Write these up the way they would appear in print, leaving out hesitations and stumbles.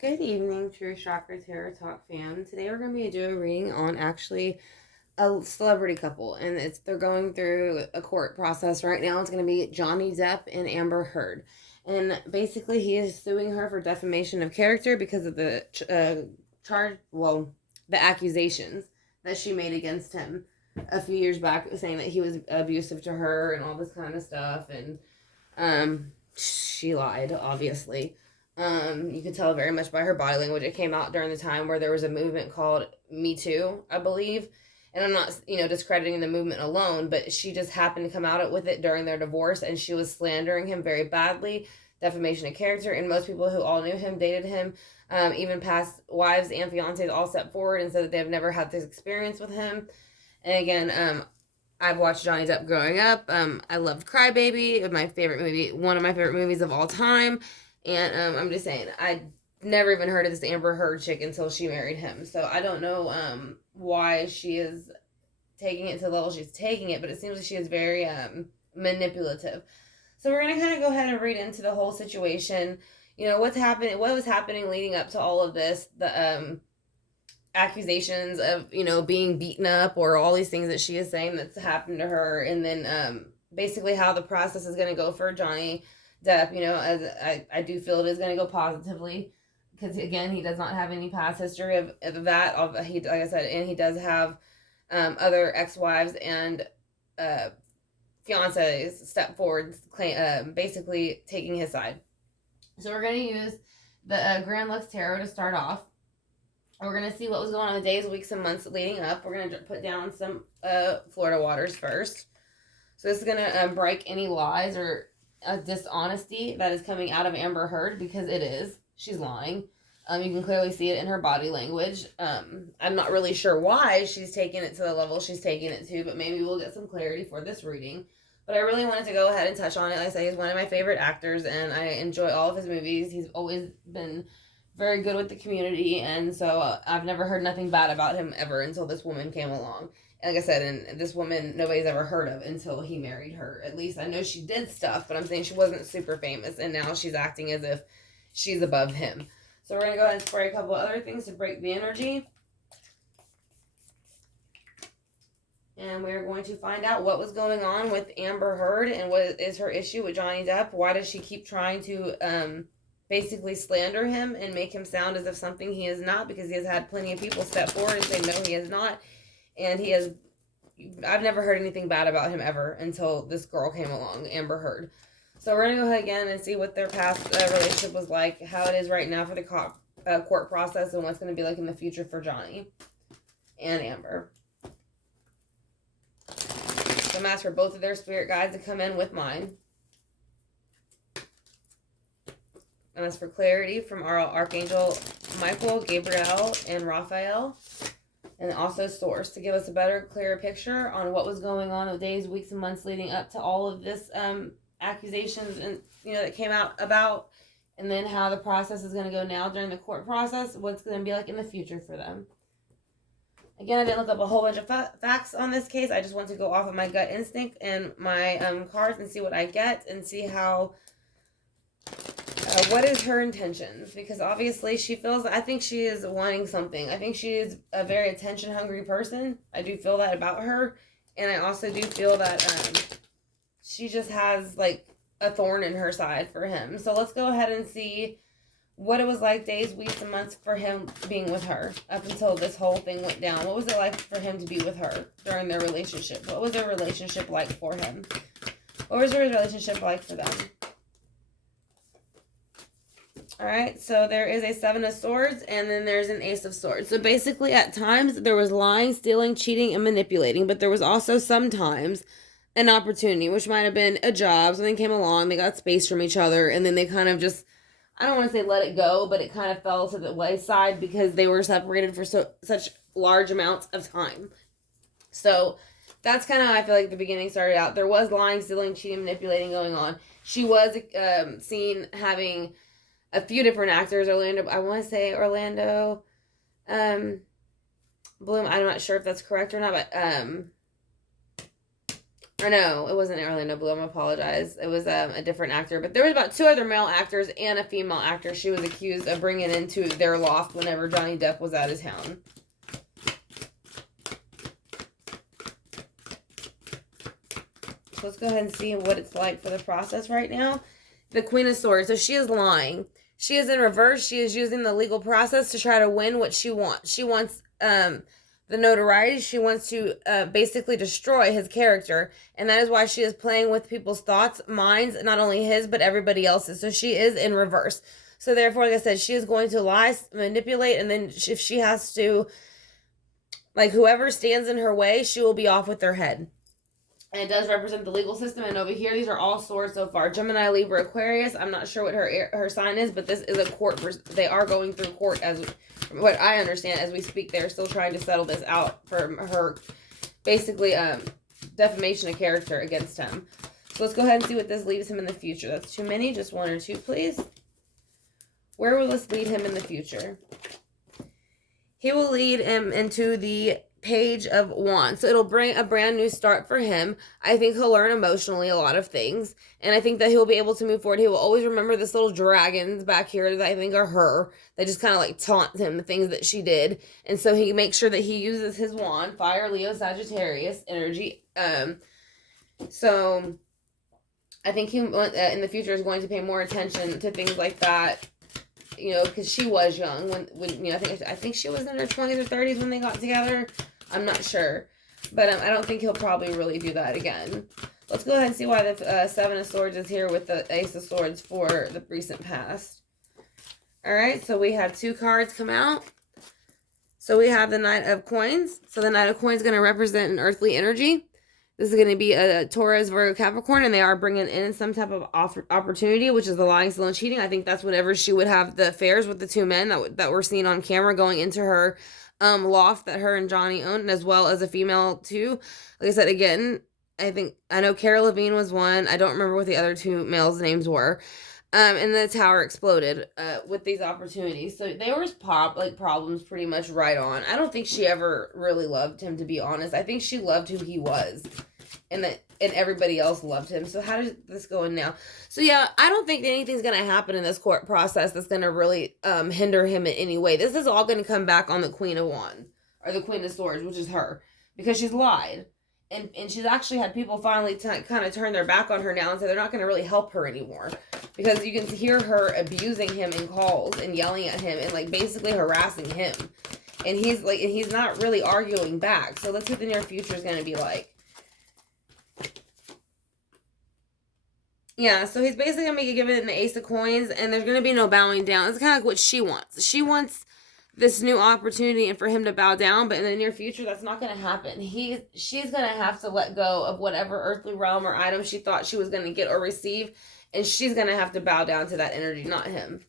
Good evening, True Chakra Tarot Talk fam. Today we're going to be doing a reading on actually a celebrity couple, and they're going through a court process right now. It's going to be Johnny Depp and Amber Heard, and basically he is suing her for defamation of character because of the the accusations that she made against him a few years back, saying that he was abusive to her and all this kind of stuff, and she lied, obviously. You could tell very much by her body language. It came out during the time where there was a movement called Me Too, I believe. And I'm not, discrediting the movement alone, but she just happened to come out with it during their divorce, and she was slandering him very badly, defamation of character. And most people who all knew him, dated him, even past wives and fiancés, all stepped forward and said that they've never had this experience with him. And again, I've watched Johnny Depp growing up. I loved Crybaby, my favorite movie, one of my favorite movies of all time. And I'm just saying, I never even heard of this Amber Heard chick until she married him. So I don't know why she is taking it to the level she's taking it, but it seems like she is very manipulative. So we're gonna kind of go ahead and read into the whole situation. What's happening, what was happening leading up to all of this, the accusations of being beaten up, or all these things that she is saying that's happened to her, and then basically how the process is going to go for Johnny Depp. As I do feel it is going to go positively, because again, he does not have any past history of that. He, like I said, and he does have other ex-wives and fiancés step forward, basically taking his side. So we're going to use the Grand Lux Tarot to start off. We're going to see what was going on the days, weeks, and months leading up. We're going to put down some Florida waters first. So this is going to break any lies or dishonesty that is coming out of Amber Heard, because it is. She's lying. You can clearly see it in her body language. I'm not really sure why she's taking it to the level she's taking it to, but maybe we'll get some clarity for this reading. But I really wanted to go ahead and touch on it. Like I say, he's one of my favorite actors, and I enjoy all of his movies. He's always been very good with the community, and so I've never heard nothing bad about him ever until this woman came along. And like I said, and this woman nobody's ever heard of until he married her. At least I know she did stuff, but I'm saying she wasn't super famous, and now she's acting as if she's above him. So we're going to go ahead and spray a couple other things to break the energy. And we're going to find out what was going on with Amber Heard and what is her issue with Johnny Depp. Why does she keep trying to basically slander him and make him sound as if something he is not, because he has had plenty of people step forward and say no, he is not. And I've never heard anything bad about him ever until this girl came along, Amber Heard. So we're going to go ahead again and see what their past relationship was like, how it is right now for the court process, and what's going to be like in the future for Johnny and Amber. So I'm asking for both of their spirit guides to come in with mine. And that's for clarity from our Archangel Michael, Gabriel, and Raphael. And also Source to give us a better, clearer picture on what was going on the days, weeks, and months leading up to all of this accusations and that came out about, and then how the process is going to go now during the court process, what's going to be like in the future for them. Again, I didn't look up a whole bunch of facts on this case. I just want to go off of my gut instinct and my cards and see what I get, and see how what is her intentions, because obviously she feels, I think she is wanting something. I think she is a very attention hungry person. I do feel that about her, and I also do feel that she just has like a thorn in her side for him. So let's go ahead and see what it was like days, weeks, and months for him being with her up until this whole thing went down. What was it like for him to be with her during their relationship? What was their relationship like for him? What was their relationship like for them? Alright, so there is a Seven of Swords, and then there's an Ace of Swords. So basically, at times, there was lying, stealing, cheating, and manipulating, but there was also sometimes an opportunity, which might have been a job. Something came along, they got space from each other, and then they kind of just, I don't want to say let it go, but it kind of fell to the wayside because they were separated for such large amounts of time. So that's kind of how I feel like the beginning started out. There was lying, stealing, cheating, manipulating going on. She was seen having a few different actors. I want to say Orlando Bloom. I'm not sure if that's correct or not, but Or no, it wasn't Orlando Bloom. I apologize. It was a different actor. But there was about 2 other male actors and a female actor she was accused of bringing into their loft whenever Johnny Depp was out of town. So let's go ahead and see what it's like for the process right now. The Queen of Swords. So she is lying. She is in reverse. She is using the legal process to try to win what she wants. She wants the notoriety. She wants to basically destroy his character. And that is why she is playing with people's thoughts, minds, not only his, but everybody else's. So she is in reverse. So therefore, like I said, she is going to lie, manipulate, and then if she has to, like, whoever stands in her way, she will be off with their head. And it does represent the legal system. And over here, these are all swords so far. Gemini, Libra, Aquarius. I'm not sure what her sign is, but this is a court. They are going through court, as from what I understand, as we speak. They're still trying to settle this out for her, basically, defamation of character against him. So let's go ahead and see what this leaves him in the future. That's too many. Just 1 or 2, please. Where will this lead him in the future? He will lead him into the Page of Wands. So it'll bring a brand new start for him. I think he'll learn emotionally a lot of things. And I think that he'll be able to move forward. He will always remember this little dragons back here that I think are her. They just kind of like taunt him the things that she did. And so he makes sure that he uses his wand. Fire, Leo, Sagittarius energy. So I think he in the future is going to pay more attention to things like that. You know, because she was young when you know, I think she was in her 20s or 30s when they got together. I'm not sure. But I don't think he'll probably really do that again. Let's go ahead and see why the 7 of Swords is here with the Ace of Swords for the recent past. Alright, so we have 2 cards come out. So we have the Knight of Coins. So the Knight of Coins is going to represent an earthly energy. This is going to be a Taurus, Virgo, Capricorn, and they are bringing in some type of opportunity, which is the lying, stealing, and cheating. I think that's whenever she would have the affairs with the 2 men that were seen on camera going into her loft that her and Johnny owned, as well as a female too. Like I said, again, I know Cara Levine was one. I don't remember what the other 2 males' names were. And the tower exploded with these opportunities. So they were problems pretty much right on. I don't think she ever really loved him, to be honest. I think she loved who he was. And everybody else loved him. So how does this go in now? So yeah, I don't think anything's going to happen in this court process that's going to really hinder him in any way. This is all going to come back on the Queen of Wands. Or the Queen of Swords, which is her. Because she's lied. And she's actually had people finally kind of turn their back on her now and say they're not going to really help her anymore. Because you can hear her abusing him in calls and yelling at him and like basically harassing him. And he's not really arguing back. So let's see what the near future is going to be like. Yeah, so he's basically going to be given the Ace of Coins and there's going to be no bowing down. It's kind of like what she wants. She wants this new opportunity and for him to bow down, but in the near future that's not going to happen. She's going to have to let go of whatever earthly realm or item she thought she was going to get or receive, and she's going to have to bow down to that energy, not him.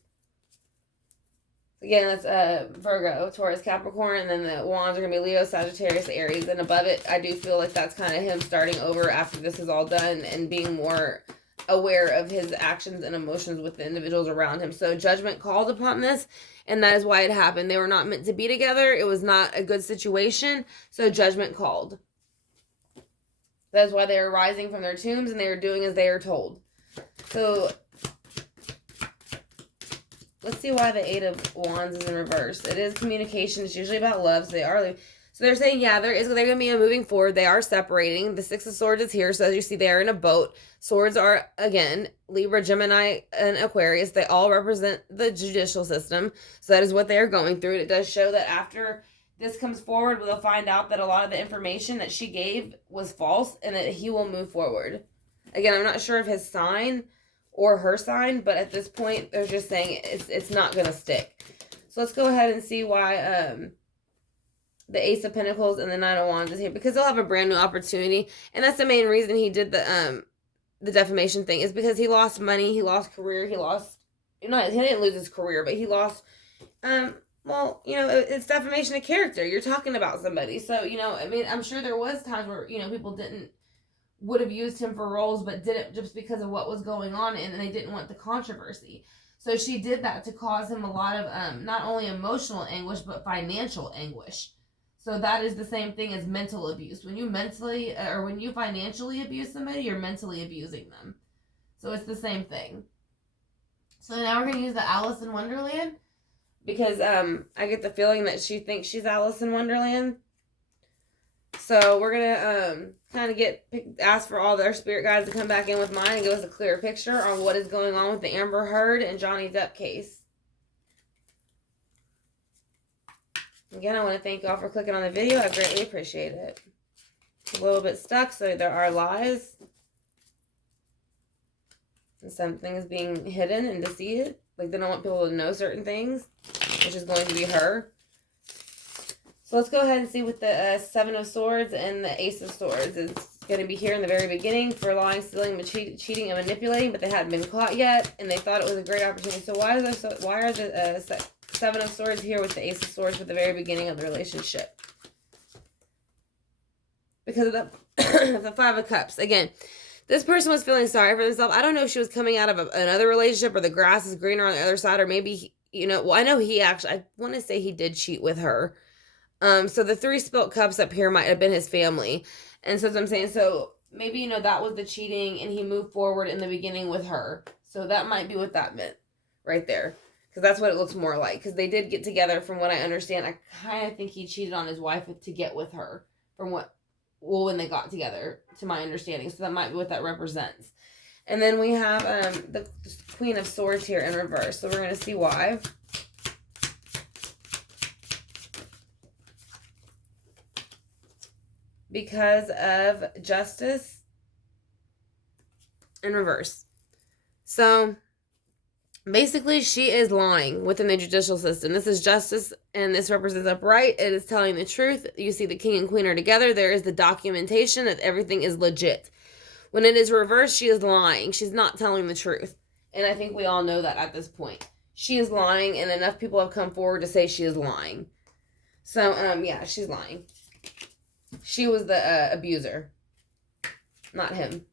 Again, that's Virgo, Taurus, Capricorn, and then the wands are going to be Leo, Sagittarius, Aries, and above it I do feel like that's kind of him starting over after this is all done and being more aware of his actions and emotions with the individuals around him. So judgment called upon this, and that is why it happened. They were not meant to be together. It was not a good situation, so judgment called. That is why they are rising from their tombs and they are doing as they are told. So let's see why the 8 of Wands is in reverse. It is communication. It's usually about love. So they are. So they're saying, yeah, they're going to be moving forward. They are separating. The 6 of Swords is here. So as you see, they are in a boat. Swords are, again, Libra, Gemini, and Aquarius. They all represent the judicial system. So that is what they are going through. It does show that after this comes forward, we'll find out that a lot of the information that she gave was false and that he will move forward. Again, I'm not sure of his sign or her sign, but at this point, they're just saying it's not going to stick. So let's go ahead and see why the Ace of Pentacles and the 9 of Wands is here, because they'll have a brand new opportunity. And that's the main reason he did the defamation thing, is because he lost money, he lost career, he didn't lose his career, but he lost, well, you know, it's defamation of character. You're talking about somebody. So, you know, I mean, I'm sure there was times where, you know, people would have used him for roles, but didn't just because of what was going on and they didn't want the controversy. So she did that to cause him a lot of, not only emotional anguish, but financial anguish. So that is the same thing as mental abuse. When you mentally or when you financially abuse somebody, you're mentally abusing them. So it's the same thing. So now we're going to use the Alice in Wonderland because I get the feeling that she thinks she's Alice in Wonderland. So we're going to kind of ask for all their spirit guides to come back in with mine and give us a clearer picture on what is going on with the Amber Heard and Johnny Depp case. Again, I want to thank y'all for clicking on the video. I greatly appreciate it. It's a little bit stuck, so there are lies. And something is being hidden and deceived. Like they don't want people to know certain things, which is going to be her. So let's go ahead and see what the Seven of Swords and the Ace of Swords is going to be here in the very beginning for lying, stealing, cheating, and manipulating, but they hadn't been caught yet, and they thought it was a great opportunity. So why are the Seven of Swords here with the Ace of Swords at the very beginning of the relationship? Because of the Five of Cups. Again, this person was feeling sorry for themselves. I don't know if she was coming out of another relationship or the grass is greener on the other side, or maybe, I know I want to say he did cheat with her. So the 3 spilt cups up here might have been his family. And so that's what I'm saying. So maybe, that was the cheating and he moved forward in the beginning with her. So that might be what that meant right there. Because that's what it looks more like. Because they did get together from what I understand. I kind of think he cheated on his wife to get with her when they got together, to my understanding. So that might be what that represents. And then we have the Queen of Swords here in reverse. So we're going to see why. Because of justice in reverse. So basically she is lying within the judicial system. This is justice and this represents upright. It is telling the truth. You see the king and queen are together. There is the documentation that everything is legit. When it is reversed, she is lying. She's not telling the truth. And I think we all know that at this point. She is lying and enough people have come forward to say she is lying. So, yeah, she's lying. She was the abuser, not him.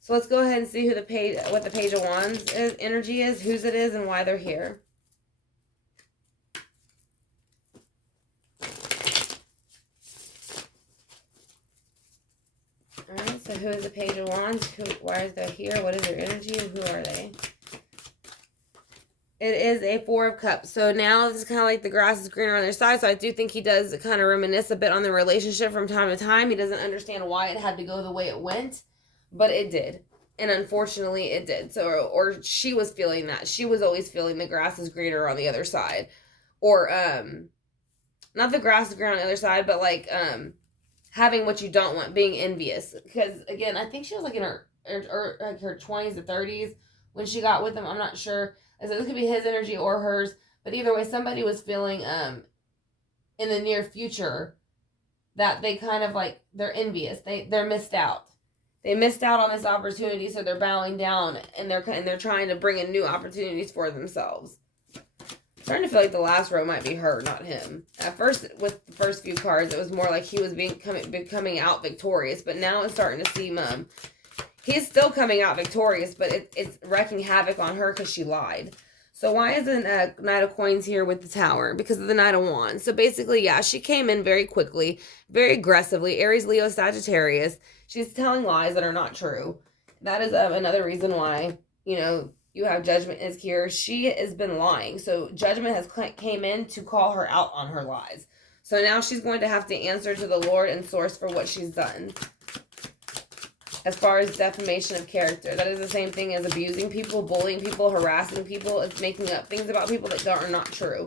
So let's go ahead and see what the Page of Wands energy is, whose it is, and why they're here. All right. So who is the Page of Wands? Why is they here? What is their energy? And who are they? It is a 4 of Cups. So now this is kind of like the grass is greener on their side. So I do think he does kind of reminisce a bit on the relationship from time to time. He doesn't understand why it had to go the way it went, but it did. And unfortunately it did. So, or she was feeling that. She was always feeling the grass is greener on the other side. Or, not the grass is greener on the other side, but like, having what you don't want, being envious. Because again, I think she was like in her 20s or 30s when she got with him. I'm not sure. I said this could be his energy or hers, but either way, somebody was feeling in the near future that they kind of like they're envious. They're missed out. They missed out on this opportunity, so they're bowing down and they're trying to bring in new opportunities for themselves. I'm starting to feel like the last row might be her, not him. At first, with the first few cards, it was more like he was becoming out victorious, but now it's starting to seem he's still coming out victorious, but it's wreaking havoc on her because she lied. So why is the Knight of Coins here with the Tower? Because of the Knight of Wands. So basically, yeah, she came in very quickly, very aggressively. Aries, Leo, Sagittarius. She's telling lies that are not true. That is another reason why, you have Judgment is here. She has been lying. So Judgment has came in to call her out on her lies. So now she's going to have to answer to the Lord and Source for what she's done. As far as defamation of character, that is the same thing as abusing people, bullying people, harassing people. It's making up things about people that are not true.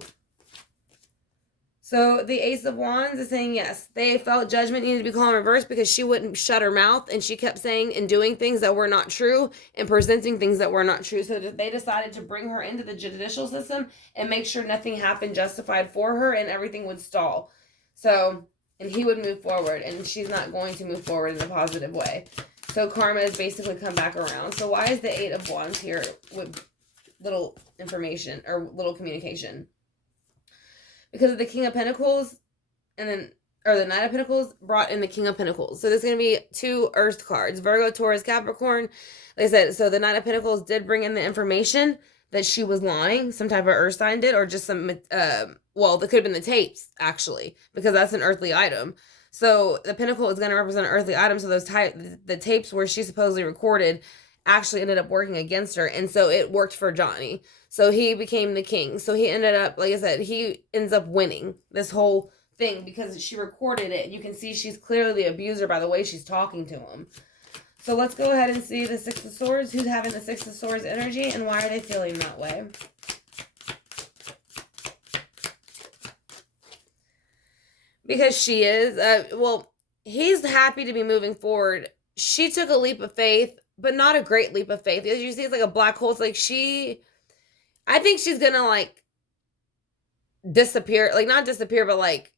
So the Ace of Wands is saying yes. They felt Judgment needed to be called in reverse because she wouldn't shut her mouth and she kept saying and doing things that were not true and presenting things that were not true. So that they decided to bring her into the judicial system and make sure nothing happened justified for her and everything would stall. So, and he would move forward and she's not going to move forward in a positive way. So karma has basically come back around. So why is the 8 of Wands here with little information or little communication? Because of the King of Pentacles or the Knight of Pentacles brought in the King of Pentacles. So there's going to be 2 Earth cards, Virgo, Taurus, Capricorn. Like I said, so the Knight of Pentacles did bring in the information, that she was lying, some type of earth sign did, or just some, well, that could have been the tapes, actually, because that's an earthly item. So the pinnacle is going to represent an earthly item. So the tapes where she supposedly recorded actually ended up working against her. And so it worked for Johnny. So he became the king. So he ended up, like I said, he ends up winning this whole thing because she recorded it. And you can see she's clearly the abuser by the way she's talking to him. So let's go ahead and see the Six of Swords. Who's having the Six of Swords energy and why are they feeling that way? Because she is, well, he's happy to be moving forward. She took a leap of faith, but not a great leap of faith. As you see, it's like a black hole. It's like I think she's gonna like disappear, like not disappear, but like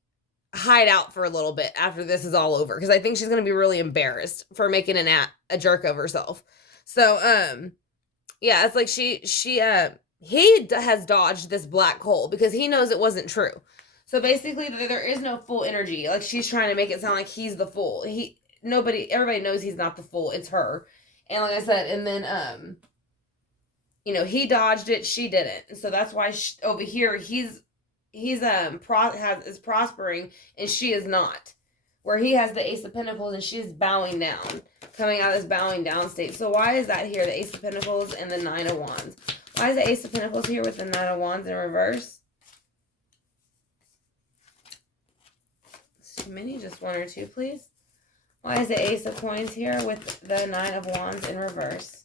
hide out for a little bit after this is all over. Because I think she's gonna be really embarrassed for making a jerk of herself. So, yeah, it's like he has dodged this black hole because he knows it wasn't true. So basically, there is no full energy. Like she's trying to make it sound like he's the fool. Everybody knows he's not the fool. It's her. And like I said, and then he dodged it. She didn't. And so that's why over here he's is prospering and she is not. Where he has the Ace of Pentacles and she's bowing down, coming out of this bowing down state. So why is that here? The Ace of Pentacles and the Nine of Wands. Why is the Ace of Pentacles here with the Nine of Wands in reverse? Too many, just one or two, please. Why is the Ace of Coins here with the Nine of Wands in reverse?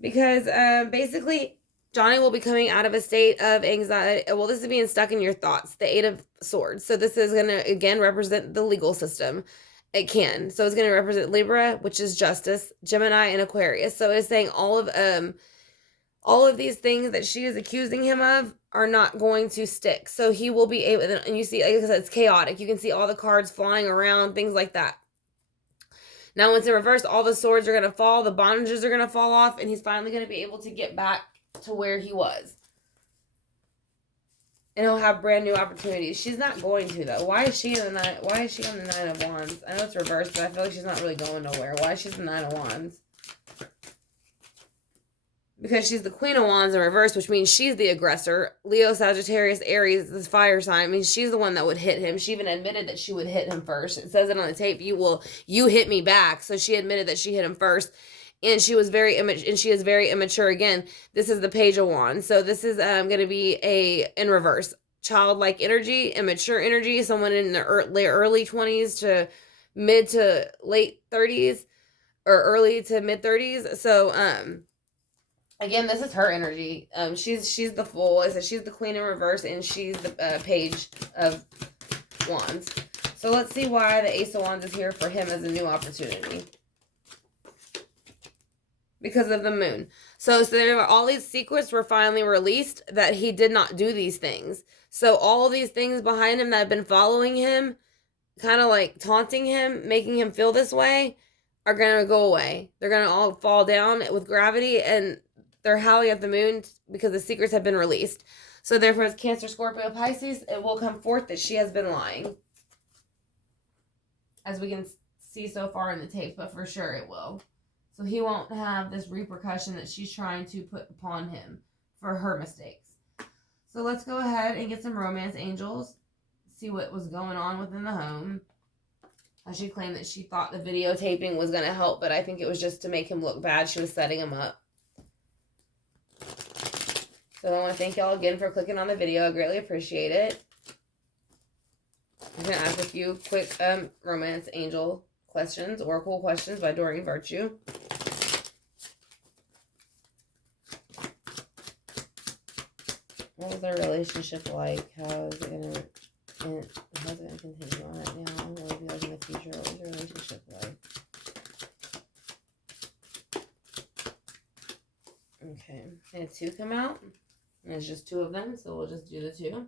Because basically, Johnny will be coming out of a state of anxiety. Well, this is being stuck in your thoughts. The Eight of Swords. So this is going to, again, represent the legal system. It can. So it's going to represent Libra, which is justice, Gemini, and Aquarius. So it's saying all of these things that she is accusing him of are not going to stick. So he will be able, and you see, like I said, it's chaotic. You can see all the cards flying around, things like that. Now, once in reverse, all the swords are going to fall, the bondages are going to fall off, and he's finally going to be able to get back to where he was. And he'll have brand new opportunities. She's not going to, though. Why is she on the Nine of Wands? I know it's reversed, but I feel like she's not really going nowhere. Why is she the Nine of Wands? Because she's the Queen of Wands in reverse, which means she's the aggressor. Leo, Sagittarius, Aries, this fire sign. I mean, she's the one that would hit him. She even admitted that she would hit him first. It says it on the tape. You hit me back. So she admitted that she hit him first. And she is very immature again. This is the Page of Wands. So this is going to be in reverse. Childlike energy, immature energy, someone in the early 20s to mid to late 30s or early to mid 30s. So, again, this is her energy. She's the Fool. I said she's the Queen in reverse, and she's the Page of Wands. So let's see why the Ace of Wands is here for him as a new opportunity. Because of the Moon. So there were all these secrets were finally released that he did not do these things. So all of these things behind him that have been following him, kind of like taunting him, making him feel this way, are going to go away. They're going to all fall down with gravity, and they're howling at the Moon because the secrets have been released. So therefore, as Cancer, Scorpio, Pisces, it will come forth that she has been lying. As we can see so far in the tape, but for sure it will. So he won't have this repercussion that she's trying to put upon him for her mistakes. So let's go ahead and get some romance angels. See what was going on within the home. She claimed that she thought the videotaping was going to help, but I think it was just to make him look bad. She was setting him up. So I want to thank y'all again for clicking on the video. I greatly appreciate it. I'm going to ask a few quick romance angel questions, oracle questions by Doreen Virtue. What was their relationship like? How is it going to continue on right now? What will be like in the future? What was your relationship like? Okay. I had two come out. And it's just two of them, so we'll just do the two.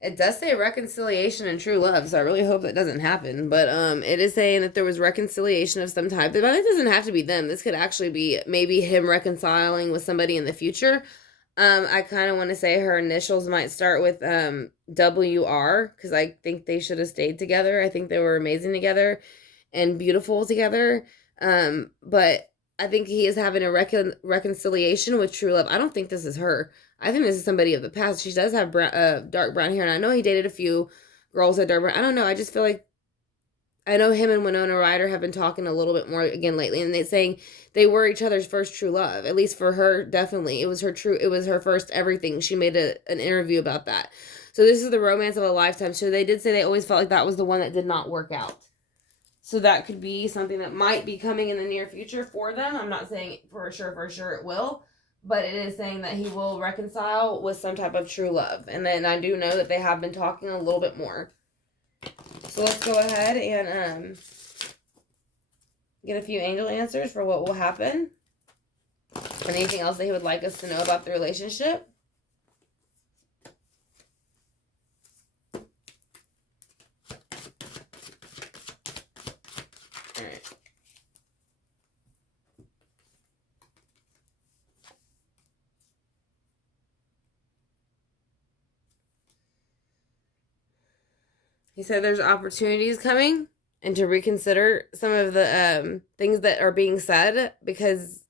It does say reconciliation and true love, so I really hope that doesn't happen. But it is saying that there was reconciliation of some type. But it doesn't have to be them. This could actually be maybe him reconciling with somebody in the future. I kind of want to say her initials might start with WR, because I think they should have stayed together. I think they were amazing together and beautiful together. But I think he is having a reconciliation with true love. I don't think this is her. I think this is somebody of the past. She does have dark brown hair, and I know he dated a few girls with dark brown. I don't know. I just feel like I know him and Winona Ryder have been talking a little bit more again lately, and they're saying they were each other's first true love. At least for her, definitely. It was her first everything. She made an interview about that. So this is the romance of a lifetime. So they did say they always felt like that was the one that did not work out. So that could be something that might be coming in the near future for them. I'm not saying for sure it will, but it is saying that he will reconcile with some type of true love. And then I do know that they have been talking a little bit more. So let's go ahead and get a few angel answers for what will happen. And anything else that he would like us to know about the relationship. All right. He said there's opportunities coming and to reconsider some of the things that are being said because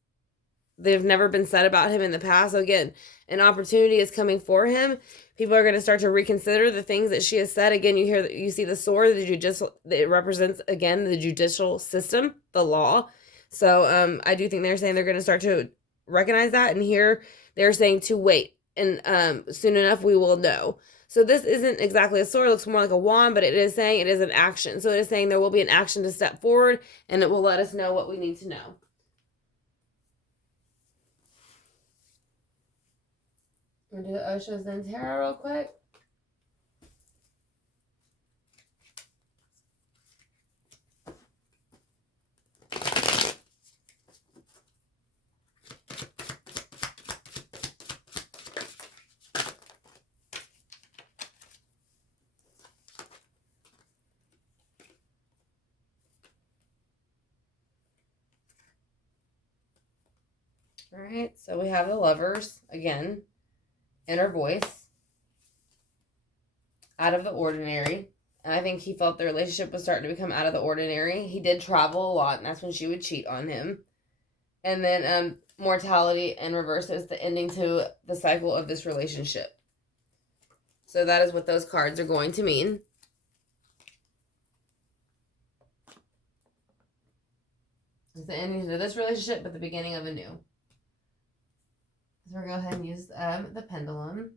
they've never been said about him in the past. So again, an opportunity is coming for him. People are going to start to reconsider the things that she has said. Again, you see the sword, it represents again the judicial system, the law. So I do think they're saying they're going to start to recognize that, and here they're saying to wait, and soon enough we will know. So this isn't exactly a sword; it looks more like a wand, but it is saying it is an action. So it is saying there will be an action to step forward, and it will let us know what we need to know. I'm going to do the Osho Zen Tarot real quick. All right, so we have the Lovers again, inner voice, out of the ordinary. And I think he felt the relationship was starting to become out of the ordinary. He did travel a lot, and that's when she would cheat on him. And then mortality and reverse is the ending to the cycle of this relationship. So that is what those cards are going to mean. It's the ending to this relationship, but the beginning of a new. So we're going to go ahead and use the pendulum.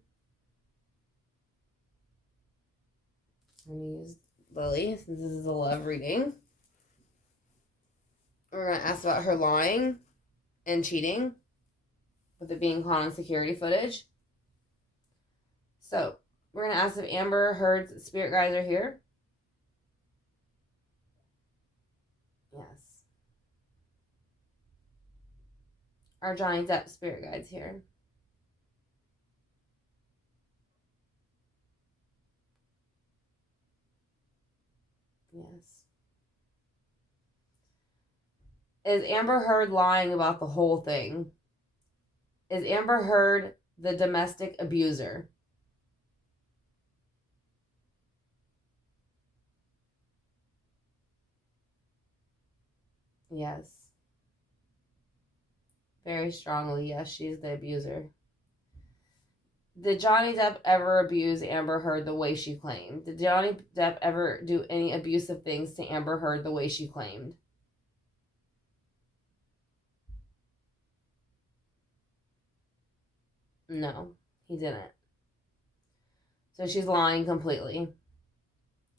I'm going to use Lily, since this is a love reading. We're going to ask about her lying and cheating, with it being caught on security footage. So, we're going to ask if Amber Heard's spirit guides are here. Yes. Are Johnny Depp spirit guides here? Yes. Is Amber Heard lying about the whole thing? Is Amber Heard the domestic abuser? Yes. Very strongly, yes, she's the abuser. Did Johnny Depp ever abuse Amber Heard the way she claimed? Did Johnny Depp ever do any abusive things to Amber Heard the way she claimed? No, he didn't. So she's lying completely.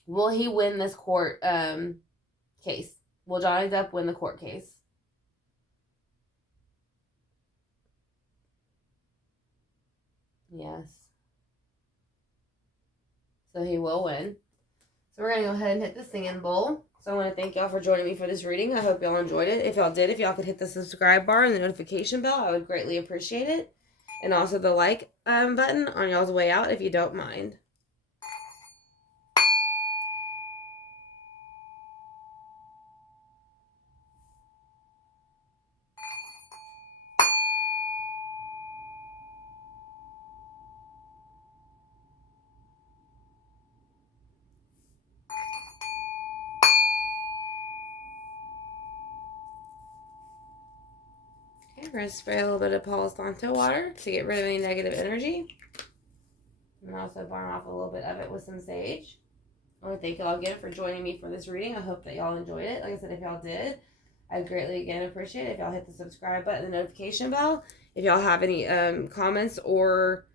Will he win this court case? Will Johnny Depp win the court case? Yes. So he will win. So we're going to go ahead and hit the singing bowl. So I want to thank y'all for joining me for this reading. I hope y'all enjoyed it. If y'all did, if y'all could hit the subscribe bar and the notification bell, I would greatly appreciate it. And also the like button on y'all's way out if you don't mind. We're going to spray a little bit of Palo Santo water to get rid of any negative energy. And also burn off a little bit of it with some sage. I want to thank y'all again for joining me for this reading. I hope that y'all enjoyed it. Like I said, if y'all did, I'd greatly again appreciate it if y'all hit the subscribe button and the notification bell. If y'all have any comments or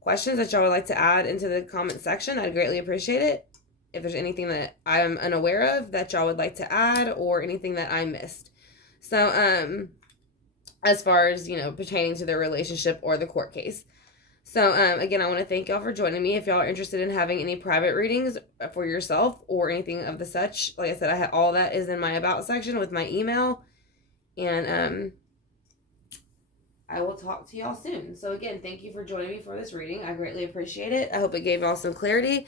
questions that y'all would like to add into the comment section, I'd greatly appreciate it. If there's anything that I'm unaware of that y'all would like to add or anything that I missed. So, as far as, pertaining to their relationship or the court case. So, again, I want to thank y'all for joining me. If y'all are interested in having any private readings for yourself or anything of the such, like I said, I have all that is in my about section with my email. And, I will talk to y'all soon. So, again, thank you for joining me for this reading. I greatly appreciate it. I hope it gave y'all some clarity.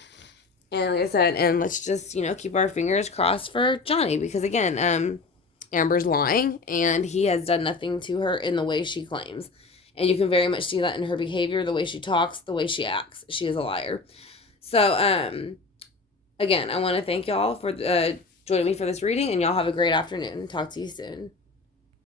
And like I said, and let's just, keep our fingers crossed for Johnny. Because, again, Amber's lying. And he has done nothing to her in the way she claims. And you can very much see that in her behavior, the way she talks, the way she acts. She is a liar. So, again, I want to thank y'all for joining me for this reading. And y'all have a great afternoon. Talk to you soon.